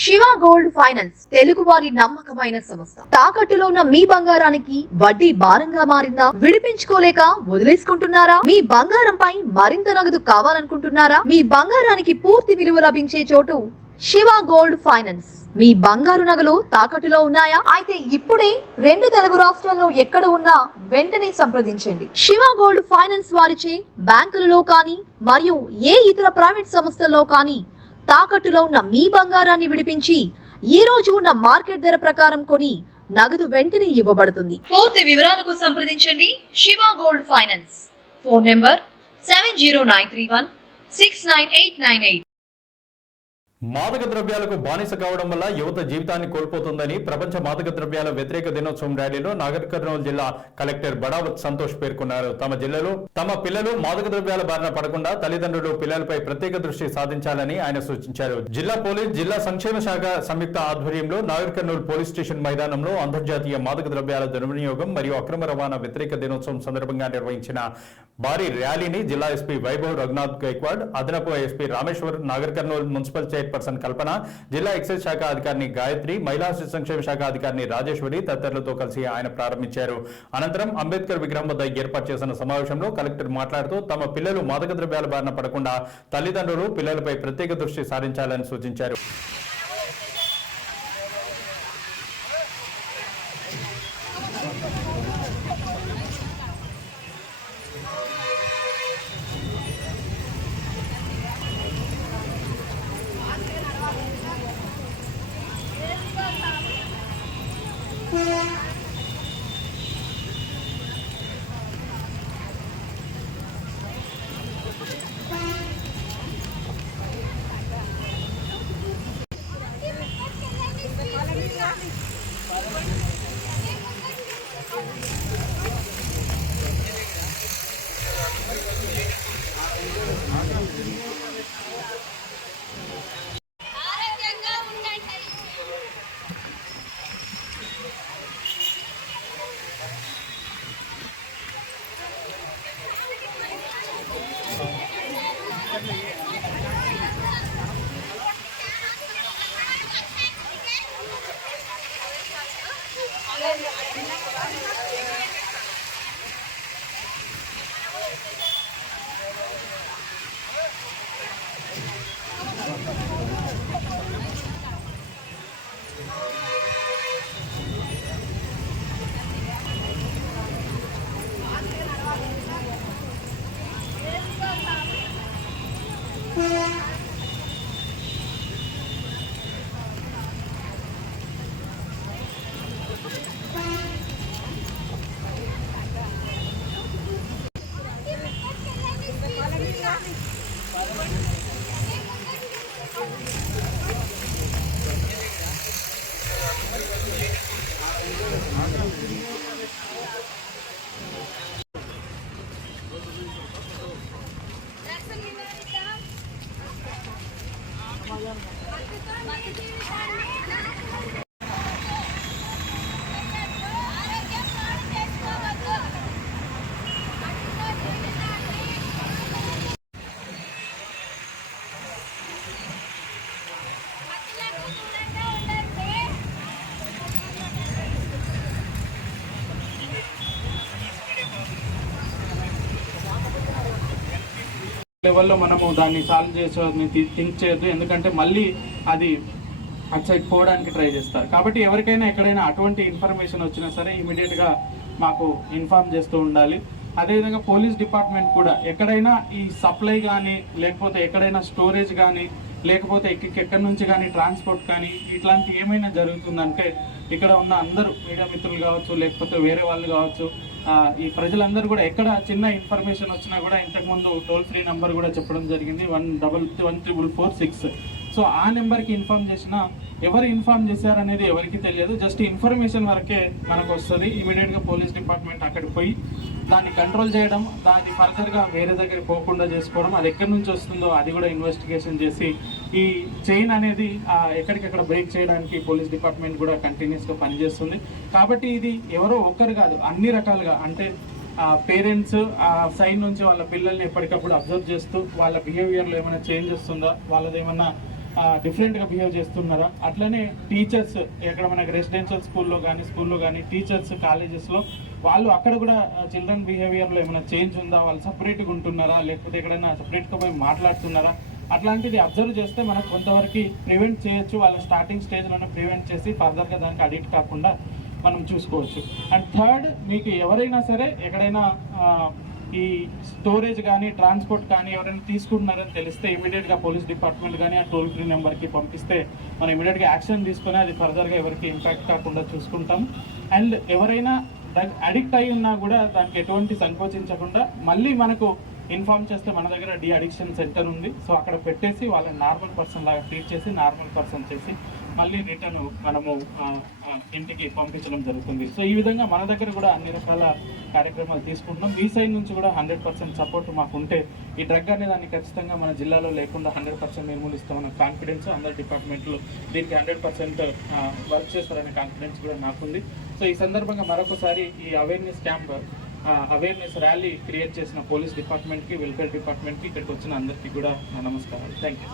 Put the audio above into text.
Shiva gold finance Telugu వారి నమ్మకమైన సంస్థ. తాకట్టులో ఉన్న మీ బంగారానికి వడ్డీ భారంగా మారిందా? విడిపించుకోలేక వదిలేసుకుంటున్నారా? మీ బంగారంపై మరింత నగదు కావాలనుకుంటున్నారా? మీ బంగారానికి పూర్తి విలువ లభించే చోటు శివ గోల్డ్ ఫైనాన్స్. మీ బంగారు నగలు తాకట్టులో ఉన్నాయా? అయితే ఇప్పుడే 2 తెలుగు రాష్ట్రాల్లో ఎక్కడ ఉన్నా వెంటనే సంప్రదించండి. శివ గోల్డ్ ఫైనాన్స్ వారిచే బ్యాంకులలో కానీ మరియు ఏ ఇతర ప్రైవేట్ సంస్థల్లో కానీ తాకట్టులో ఉన్న మీ బంగారాన్ని విడిపించి ఈ రోజు ఉన్న మార్కెట్ ధర ప్రకారం కొని నగదు వెంటనే ఇవ్వబడుతుంది. పూర్తి వివరాలకు సంప్రదించండి Shiva gold finance. Phone number 7093169898. మాదక ద్రవ్యాలకు బానిస కావడం వల్ల యువత జీవితాన్ని కోల్పోతుందని ప్రపంచ మాదక ద్రవ్యాల వ్యతిరేక దినోత్సవం ర్యాలీలో నాగర్ కర్నూలు జిల్లా కలెక్టర్ బడావత్ సంతోష్ పేర్కొన్నారు. తమ జిల్లాలో తమ పిల్లలు మాదక ద్రవ్యాల బారిన పడకుండా తల్లిదండ్రులు పిల్లలపై ప్రత్యేక దృష్టి సాధించాలని ఆయన సూచించారు. జిల్లా పోలీస్, జిల్లా సంక్షేమ శాఖ సంయుక్త ఆధ్వర్యంలో నాగర్ కర్నూలు పోలీస్ స్టేషన్ మైదానంలో అంతర్జాతీయ మాదక ద్రవ్యాల దుర్వినియోగం మరియు అక్రమ రవాణా వ్యతిరేక దినోత్సవం సందర్భంగా నిర్వహించిన భారీ ర్యాలీని జిల్లా ఎస్పీ వైభవ్ రఘునాథ్ గైక్వాడ్, అదనపు SP Rameshwar, Nagar Kurnool municipal chairperson Kalpana, జిల్లా ఎక్సైజ్ శాఖ అధికారిని గాయత్రి, మహిళా శిశు సంక్షేమ శాఖ అధికారిని రాజేశ్వరి తదితరులతో కలిసి ఆయన ప్రారంభించారు. అనంతరం అంబేద్కర్ విగ్రహం వద్ద ఏర్పాటు చేసిన సమావేశంలో కలెక్టర్ మాట్లాడుతూ తమ పిల్లలు మాదక ద్రవ్యాల బారిన పడకుండా తల్లిదండ్రులు పిల్లలపై ప్రత్యేక దృష్టి సారించాలని సూచించారు. లెవెల్లో మనము దాన్ని సాల్వ్ చేసేది థింక్ చేయొద్దు, ఎందుకంటే మళ్ళీ అది అటు సైడ్ పోవడానికి ట్రై చేస్తారు. కాబట్టి ఎవరికైనా ఎక్కడైనా అటువంటి ఇన్ఫర్మేషన్ వచ్చినా సరే ఇమీడియట్గా మాకు ఇన్ఫార్మ్ చేస్తూ ఉండాలి. అదేవిధంగా పోలీస్ డిపార్ట్మెంట్ కూడా ఎక్కడైనా ఈ సప్లై కానీ లేకపోతే ఎక్కడైనా స్టోరేజ్ కానీ లేకపోతే ఎక్కడి నుంచి కానీ ట్రాన్స్పోర్ట్ కానీ ఇట్లాంటి ఏమైనా జరుగుతుందంటే ఇక్కడ ఉన్న అందరూ మీడియా మిత్రులు కావచ్చు లేకపోతే వేరే వాళ్ళు కావచ్చు, ఈ ప్రజలందరూ కూడా ఎక్కడ చిన్న ఇన్ఫర్మేషన్ వచ్చినా కూడా ఇంతకుముందు టోల్ ఫ్రీ నెంబర్ కూడా చెప్పడం జరిగింది 1114446. సో ఆ నెంబర్కి ఇన్ఫార్మ్ చేసినా ఎవరు ఇన్ఫార్మ్ చేశారనేది ఎవరికి తెలియదు, జస్ట్ ఇన్ఫర్మేషన్ వరకే మనకు వస్తుంది. ఇమీడియట్గా పోలీస్ డిపార్ట్మెంట్ అక్కడికి పోయి దాన్ని కంట్రోల్ చేయడం, దాన్ని ఫర్దర్గా వేరే దగ్గరికి పోకుండా చేసుకోవడం, అది ఎక్కడి నుంచి వస్తుందో అది కూడా ఇన్వెస్టిగేషన్ చేసి ఈ చైన్ అనేది ఎక్కడికెక్కడ బ్రేక్ చేయడానికి పోలీస్ డిపార్ట్మెంట్ కూడా కంటిన్యూస్గా పనిచేస్తుంది. కాబట్టి ఇది ఎవరో ఒక్కరు కాదు, అన్ని రకాలుగా అంటే పేరెంట్స్ ఆ సైడ్ నుంచి వాళ్ళ పిల్లల్ని ఎప్పటికప్పుడు అబ్జర్వ్ చేస్తూ వాళ్ళ బిహేవియర్లో ఏమైనా చేంజ్ వస్తుందా, వాళ్ళది ఏమన్నా డిఫరెంట్గా బిహేవ్ చేస్తున్నారా, అట్లనే టీచర్స్ ఇక్కడ మనకి రెసిడెన్షియల్ స్కూల్లో కానీ టీచర్స్ కాలేజెస్లో వాళ్ళు అక్కడ కూడా చిల్డ్రన్ బిహేవియర్లో ఏమైనా చేంజ్ ఉందా, వాళ్ళు సపరేట్గా ఉంటున్నారా, లేకపోతే ఎక్కడైనా సపరేట్గా పోయి మాట్లాడుతున్నారా, అట్లాంటిది అబ్జర్వ్ చేస్తే మనకు కొంతవరకు ప్రివెంట్ చేయొచ్చు. వాళ్ళ స్టార్టింగ్ స్టేజ్లోనే ప్రివెంట్ చేసి ఫర్దర్గా దానికి అడిక్ట్ కాకుండా మనం చూసుకోవచ్చు. అండ్ థర్డ్, మీకు ఎవరైనా సరే ఎక్కడైనా ఈ స్టోరేజ్ కానీ ట్రాన్స్పోర్ట్ కానీ ఎవరైనా తీసుకుంటున్నారని తెలిస్తే ఇమీడియట్గా పోలీస్ డిపార్ట్మెంట్ కానీ ఆ టోల్ ఫ్రీ నెంబర్కి పంపిస్తే మనం ఇమీడియట్గా యాక్షన్ తీసుకొని అది ఫర్దర్గా ఎవరికి ఇంపాక్ట్ కాకుండా చూసుకుంటాం. అండ్ ఎవరైనా అడిక్ట్ అయి ఉన్నా కూడా దానికి ఎటువంటి సంకోచించకుండా మళ్ళీ మనకు ఇన్ఫార్మ్ చేస్తే మన దగ్గర డి అడిక్షన్ సెంటర్ ఉంది. సో అక్కడ పెట్టేసి వాళ్ళని నార్మల్ పర్సన్ లాగా ట్రీట్ చేసి నార్మల్ పర్సన్ చేసి మళ్ళీ రిటర్న్ మనము ఇంటికి పంపించడం జరుగుతుంది. సో ఈ విధంగా మన దగ్గర కూడా అన్ని రకాల కార్యక్రమాలు తీసుకుంటున్నాం. మీ సైడ్ నుంచి కూడా 100% సపోర్ట్ మాకు ఉంటే ఈ డ్రగ్ అనే దాన్ని ఖచ్చితంగా మన జిల్లాలో లేకుండా 100% నిర్మూలిస్తామన్న కాన్ఫిడెన్స్ అందరి డిపార్ట్మెంట్లు దీనికి 100% వర్క్ చేస్తారనే కాన్ఫిడెన్స్ కూడా నాకుంది. సో ఈ సందర్భంగా మరొకసారి ఈ awareness camp awareness rally create చేసిన పోలీస్ డిపార్ట్మెంట్కి, వెల్ఫేర్ డిపార్ట్మెంట్కి, ఇక్కడికి వచ్చిన అందరికీ కూడా నా నమస్కారాలు. Thank you.